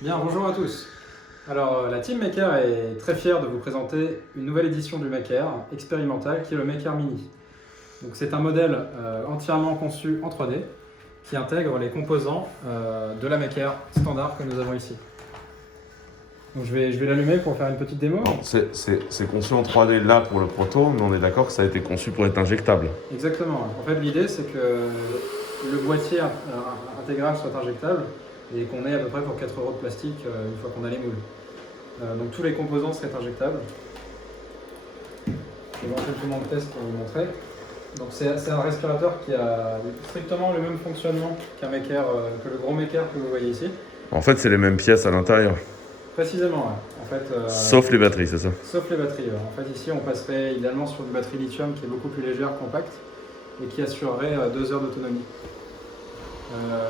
Bien, bonjour à tous. Alors, la Team Maker est très fière de vous présenter une nouvelle édition du Maker expérimental qui est le Maker Mini. Donc, c'est un modèle entièrement conçu en 3D qui intègre les composants de la Maker standard que nous avons ici. Donc, je vais l'allumer pour faire une petite démo. C'est conçu en 3D là pour le proto, mais on est d'accord que ça a été conçu pour être injectable. Exactement. En fait, l'idée, c'est que le boîtier intégral soit injectable et qu'on ait à peu près pour 4 € de plastique une fois qu'on a les moules. Donc tous les composants seraient injectables. Je vais éventuellement le test pour vous montrer. Donc c'est un respirateur qui a strictement le même fonctionnement qu'un Maker, que le gros Maker que vous voyez ici. En fait, c'est les mêmes pièces à l'intérieur. Précisément, ouais. En fait, Sauf les batteries, c'est ça? sauf les batteries. Ouais. En fait, ici, on passerait idéalement sur une batterie lithium qui est beaucoup plus légère, compacte, et qui assurerait 2 heures d'autonomie.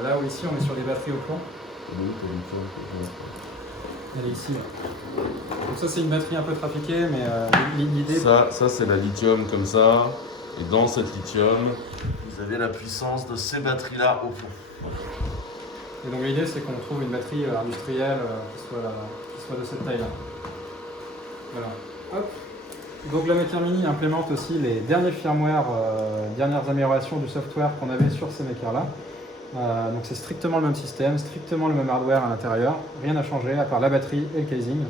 Là où ici, on est sur des batteries au plomb. Elle est ici. Donc ça, c'est une batterie un peu trafiquée, mais l'idée... Ça c'est la lithium comme ça. Et dans cette lithium, vous avez la puissance de ces batteries-là au fond. Et donc l'idée, c'est qu'on trouve une batterie industrielle qui soit de cette taille-là. Voilà. Hop. Donc la Maker Mini implémente aussi les derniers firmware, dernières améliorations du software qu'on avait sur ces Makers-là. Donc c'est strictement le même système, strictement le même hardware à l'intérieur, rien n'a changé à part la batterie et le casing. Donc,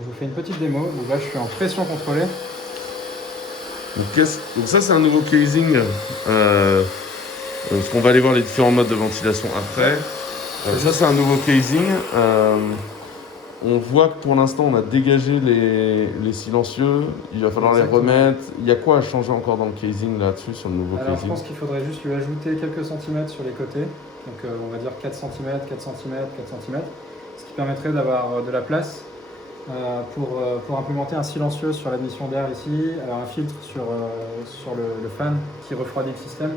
je vous fais une petite démo, donc là je suis en pression contrôlée. Donc ça c'est un nouveau casing, parce qu'on va aller voir les différents modes de ventilation après. Ça c'est un nouveau casing. On voit que pour l'instant on a dégagé les silencieux, il va falloir Exactement. les remettre. Il y a quoi à changer encore dans le casing là-dessus sur le nouveau Alors je casing? pense qu'il faudrait juste lui ajouter quelques centimètres sur les côtés, donc on va dire 4 cm, 4 cm, 4 cm, ce qui permettrait d'avoir de la place pour implémenter un silencieux sur l'admission d'air ici, un filtre sur le fan qui refroidit le système,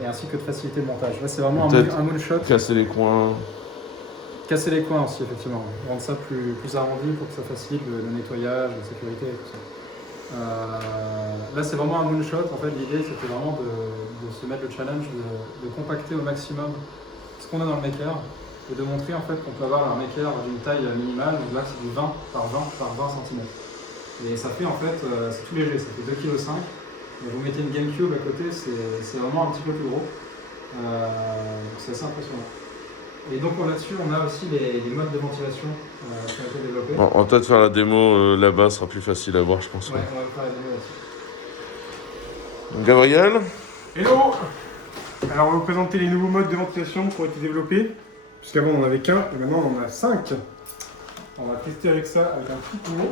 et ainsi que de faciliter le montage. Là c'est vraiment un moonshot. Casser les coins. Casser les coins aussi, effectivement. Rendre ça plus arrondi pour que ça facilite le nettoyage, la sécurité et tout ça. Là, c'est vraiment un moonshot. En fait, l'idée, c'était vraiment de se mettre le challenge de compacter au maximum ce qu'on a dans le Maker et de montrer en fait qu'on peut avoir un Maker d'une taille minimale. Donc là, c'est du 20 par 20 par 20 cm. Et ça fait en fait, c'est tout léger, ça fait 2,5 kg. Et vous mettez une GameCube à côté, c'est vraiment un petit peu plus gros. C'est assez impressionnant. Et donc là-dessus, on a aussi les modes de ventilation qui ont été développés. On va peut-être faire la démo là-bas, ce sera plus facile à voir, je pense. Ouais, on va faire la démo aussi. Donc, Gabriel? Hello! Alors on va vous présenter les nouveaux modes de ventilation qui ont été développés. Puisqu'avant on n'en avait qu'un et maintenant on en a 5. On va tester avec ça avec un petit poumon.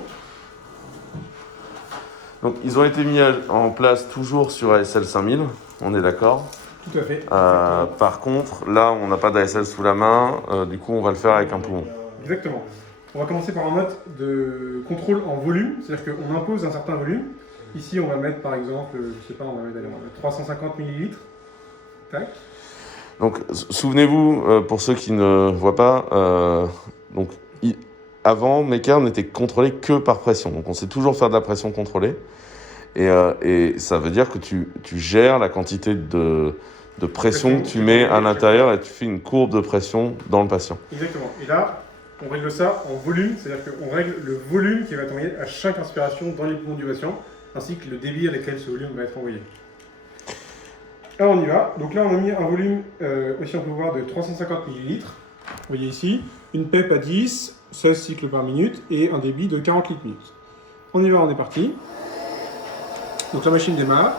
Donc ils ont été mis en place toujours sur ASL 5000, on est d'accord. Tout à fait. Par contre, là on n'a pas d'ASL sous la main, du coup on va le faire avec un poumon. Exactement. On va commencer par un mode de contrôle en volume, c'est-à-dire qu'on impose un certain volume. Ici on va mettre par exemple, je sais pas, on va mettre 350 ml. Tac. Donc souvenez-vous, pour ceux qui ne voient pas, donc, avant Maker n'était contrôlé que par pression. Donc on sait toujours faire de la pression contrôlée. Et ça veut dire que tu gères la quantité de pression que tu mets à l'intérieur et tu fais une courbe de pression dans le patient. Exactement. Et là, on règle ça en volume, c'est-à-dire qu'on règle le volume qui va être envoyé à chaque inspiration dans les poumons du patient, ainsi que le débit avec lequel ce volume va être envoyé. Alors on y va. Donc là, on a mis un volume, aussi on peut voir, de 350 ml. Vous voyez ici, une PEP à 10, 16 cycles par minute et un débit de 40 litres minutes. On y va, on est parti. Donc la machine démarre.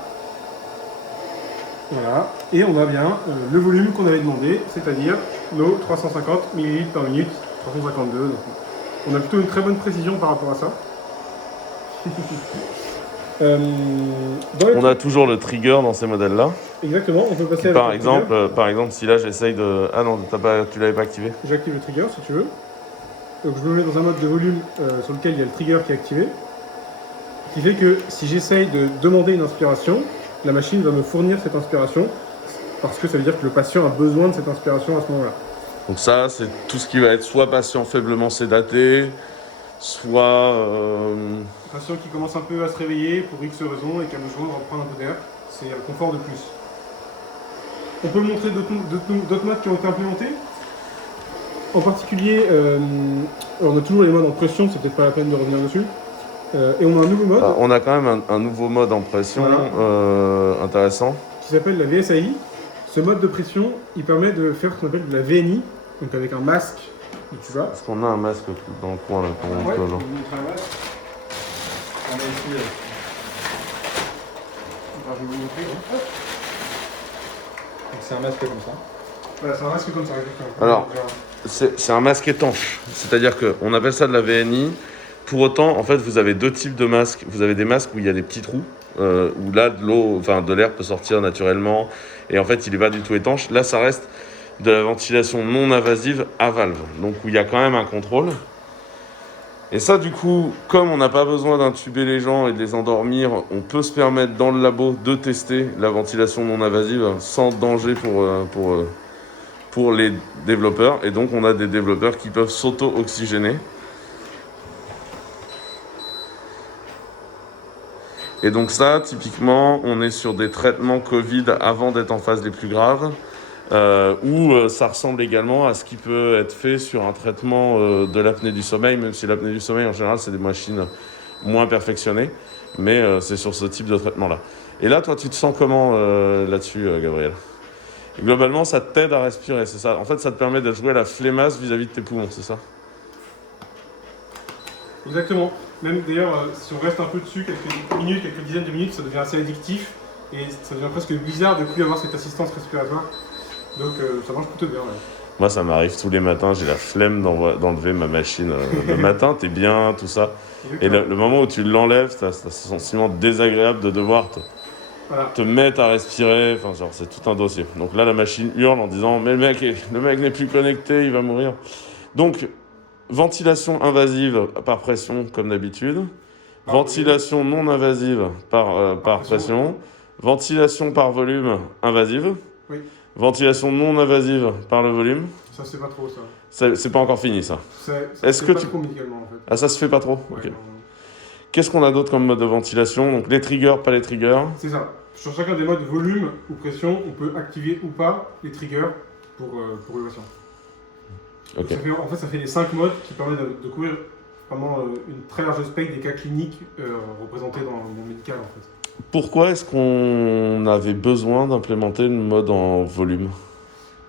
Voilà. Et on a bien le volume qu'on avait demandé, c'est-à-dire nos 350 ml par minute, 352. Donc on a plutôt une très bonne précision par rapport à ça. On a toujours le trigger dans ces modèles-là. Exactement, on peut passer avec Par le exemple, trigger. si là j'essaye de... Ah non, tu l'avais pas activé. J'active le trigger si tu veux. Donc je me mets dans un mode de volume sur lequel il y a le trigger qui est activé. Ce qui fait que si j'essaye de demander une inspiration, la machine va me fournir cette inspiration parce que ça veut dire que le patient a besoin de cette inspiration à ce moment-là. Donc ça, c'est tout ce qui va être soit patient faiblement sédaté, soit... Patient qui commence un peu à se réveiller pour X raison et qui a besoin de reprendre un peu d'air, c'est un confort de plus. On peut montrer d'autres modes qui ont été implémentés. En particulier, on a toujours les modes en pression, c'est peut-être pas la peine de revenir dessus. Et on a un nouveau mode. On a quand même un nouveau mode en pression intéressant. Qui s'appelle la VSAI. Ce mode de pression, il permet de faire ce qu'on appelle de la VNI, donc avec un masque. Tu vois. Est-ce qu'on a un masque dans le coin là pour montrer aux gens? On a ici. Je vais vous montrer. Donc c'est un masque comme ça. Voilà, c'est un masque comme ça. Alors, c'est un masque étanche. C'est-à-dire qu'on appelle ça de la VNI. Pour autant, en fait, vous avez deux types de masques. Vous avez des masques où il y a des petits trous, où là, de l'air peut sortir naturellement. Et en fait, il n'est pas du tout étanche. Là, ça reste de la ventilation non invasive à valve. Donc, où il y a quand même un contrôle. Et ça, du coup, comme on n'a pas besoin d'intuber les gens et de les endormir, on peut se permettre dans le labo de tester la ventilation non invasive sans danger pour les développeurs. Et donc, on a des développeurs qui peuvent s'auto-oxygéner. Et donc ça, typiquement, on est sur des traitements Covid avant d'être en phase les plus graves, où ça ressemble également à ce qui peut être fait sur un traitement de l'apnée du sommeil, même si l'apnée du sommeil, en général, c'est des machines moins perfectionnées, mais c'est sur ce type de traitement-là. Et là, toi, tu te sens comment là-dessus, Gabriel? Et globalement, ça t'aide à respirer, c'est ça? En fait, ça te permet de jouer à la flemmasse vis-à-vis de tes poumons, c'est ça? Exactement. Même d'ailleurs, si on reste un peu dessus, quelques minutes, quelques dizaines de minutes, ça devient assez addictif et ça devient presque bizarre de plus avoir cette assistance respiratoire. Donc ça marche plutôt bien. Ouais. Moi, ça m'arrive tous les matins, j'ai la flemme d'enlever ma machine. Le matin, t'es bien, tout ça. Et le moment où tu l'enlèves, t'as ce sentiment désagréable de devoir te mettre à respirer. Enfin, genre, c'est tout un dossier. Donc là, la machine hurle en disant « Mais le mec n'est plus connecté, il va mourir. » Donc, ventilation invasive par pression, comme d'habitude. Ventilation non invasive par pression. Ventilation par volume invasive. Oui. Ventilation non invasive par le volume. Ça, c'est pas trop ça. C'est pas encore fini, ça. Est-ce que pas trop médicalement, en fait. Ah, ça se fait pas trop? Ouais, Ok. Qu'est-ce qu'on a d'autre comme mode de ventilation? Donc les triggers, pas les triggers. C'est ça. Sur chacun des modes volume ou pression, on peut activer ou pas les triggers pour le patient. Okay. Ça fait les 5 modes qui permettent de couvrir vraiment une très large spectre des cas cliniques représentés dans le monde médical, en fait. Pourquoi est-ce qu'on avait besoin d'implémenter le mode en volume?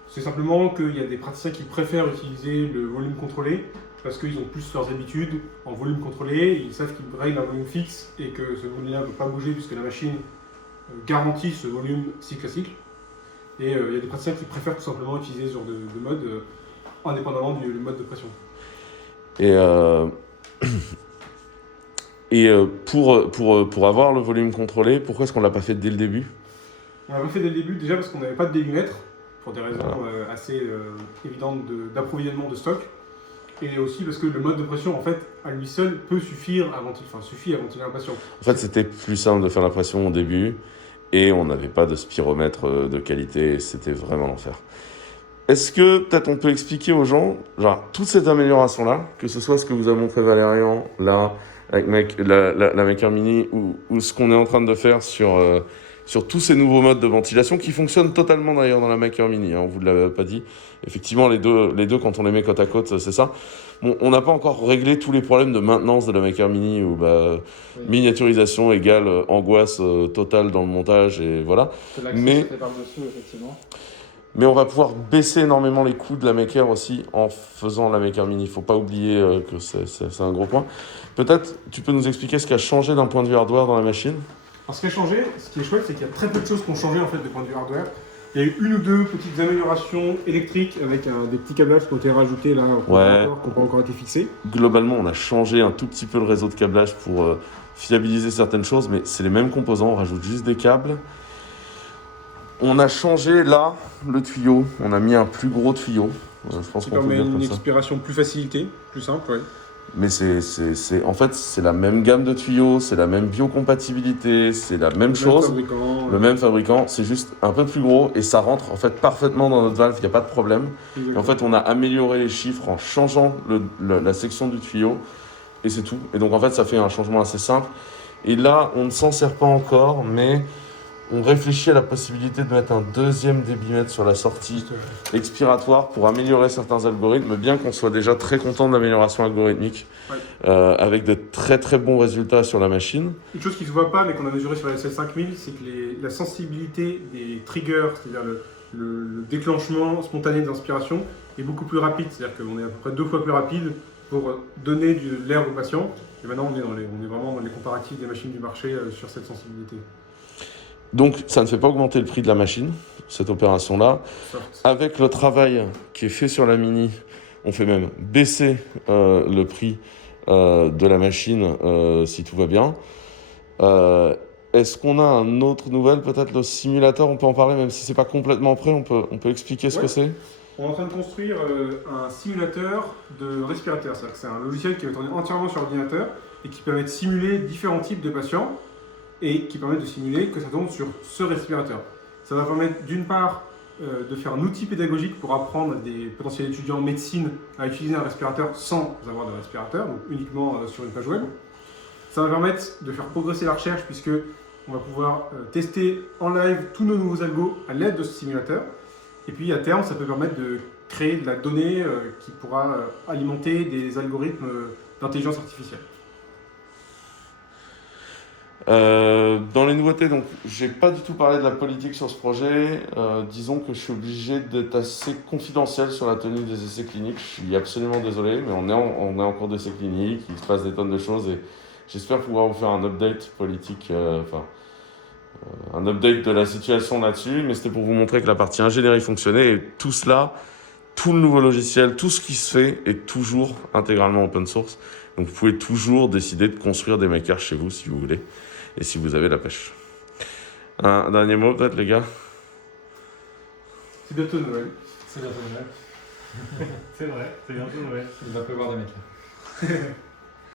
C'est simplement qu'il y a des praticiens qui préfèrent utiliser le volume contrôlé parce qu'ils ont plus leurs habitudes en volume contrôlé, ils savent qu'ils règlent un volume fixe et que ce volume-là ne peut pas bouger puisque la machine garantit ce volume cycle à cycle. Et il y a des praticiens qui préfèrent tout simplement utiliser ce genre de mode indépendamment du mode de pression. Et pour avoir le volume contrôlé, pourquoi est-ce qu'on ne l'a pas fait dès le début? On l'a pas fait dès le début, déjà parce qu'on n'avait pas de délimètre, pour des raisons assez évidentes d'approvisionnement de stock. Et aussi parce que le mode de pression, en fait, à lui seul, suffit à ventiler un patient. En fait, c'était plus simple de faire la pression au début, et on n'avait pas de spiromètre de qualité, et c'était vraiment l'enfer. Est-ce que peut-être on peut expliquer aux gens, genre, toute cette amélioration-là, que ce soit ce que vous a montré Valérian, là, avec la Maker Mini, ou ce qu'on est en train de faire sur tous ces nouveaux modes de ventilation, qui fonctionnent totalement d'ailleurs dans la Maker Mini, hein, on ne vous l'avait pas dit. Effectivement, les deux, quand on les met côte à côte, c'est ça. Bon, on n'a pas encore réglé tous les problèmes de maintenance de la Maker Mini, où miniaturisation égale angoisse totale dans le montage, et voilà. Mais par-dessus, effectivement. Mais on va pouvoir baisser énormément les coûts de la Maker aussi en faisant la Maker Mini. Il ne faut pas oublier que c'est un gros point. Peut-être, tu peux nous expliquer ce qui a changé d'un point de vue hardware dans la machine? Alors, ce qui a changé, ce qui est chouette, c'est qu'il y a très peu de choses qui ont changé en fait, du point de vue hardware. Il y a eu une ou deux petites améliorations électriques avec des petits câblages qui ont été rajoutés là, qui n'ont pas encore été fixés. Globalement, on a changé un tout petit peu le réseau de câblage pour fiabiliser certaines choses, mais c'est les mêmes composants, on rajoute juste des câbles. On a changé là le tuyau, on a mis un plus gros tuyau. Je pense qu'on peut dire comme ça. Une expiration plus facilitée, plus simple, oui. Mais en fait, c'est la même gamme de tuyaux, c'est la même biocompatibilité, c'est la même chose. Le même fabricant, c'est juste un peu plus gros et ça rentre en fait parfaitement dans notre valve, il n'y a pas de problème. Et en fait, on a amélioré les chiffres en changeant la section du tuyau et c'est tout. Et donc en fait, ça fait un changement assez simple. Et là, on ne s'en sert pas encore, mais on réfléchit à la possibilité de mettre un deuxième débitmètre sur la sortie expiratoire pour améliorer certains algorithmes, bien qu'on soit déjà très content de l'amélioration algorithmique, avec de très très bons résultats sur la machine. Une chose qui ne se voit pas, mais qu'on a mesuré sur la SL5000, c'est que la sensibilité des triggers, c'est-à-dire le déclenchement spontané d'inspiration, est beaucoup plus rapide. C'est-à-dire qu'on est à peu près 2 fois plus rapide pour donner de l'air au patient. Et maintenant, on est vraiment dans les comparatifs des machines du marché sur cette sensibilité. Donc ça ne fait pas augmenter le prix de la machine, cette opération-là. Avec le travail qui est fait sur la Mini, on fait même baisser le prix de la machine si tout va bien. Est-ce qu'on a une autre nouvelle, peut-être le simulateur, on peut en parler même si c'est pas complètement prêt, on peut expliquer ce que c'est? On est en train de construire un simulateur de respirateur. C'est-à-dire que c'est un logiciel qui va tourner entièrement sur ordinateur et qui permet de simuler différents types de patients et qui permet de simuler que ça tourne sur ce respirateur. Ça va permettre d'une part de faire un outil pédagogique pour apprendre à des potentiels étudiants en médecine à utiliser un respirateur sans avoir de respirateur, donc uniquement sur une page web. Ça va permettre de faire progresser la recherche puisque on va pouvoir tester en live tous nos nouveaux algos à l'aide de ce simulateur. Et puis à terme, ça peut permettre de créer de la donnée qui pourra alimenter des algorithmes d'intelligence artificielle. Dans les nouveautés, donc, j'ai pas du tout parlé de la politique sur ce projet. Disons que je suis obligé d'être assez confidentiel sur la tenue des essais cliniques. Je suis absolument désolé, mais on est en cours d'essais cliniques, il se passe des tonnes de choses et j'espère pouvoir vous faire un update politique, un update de la situation là-dessus. Mais c'était pour vous montrer que la partie ingénierie fonctionnait et tout cela, tout le nouveau logiciel, tout ce qui se fait est toujours intégralement open source. Donc vous pouvez toujours décider de construire des makers chez vous si vous voulez. Et si vous avez la pêche. Un dernier mot peut-être les gars? C'est bientôt Noël. C'est bientôt Noël. C'est vrai, c'est bientôt Noël. Il va pleuvoir des mecs.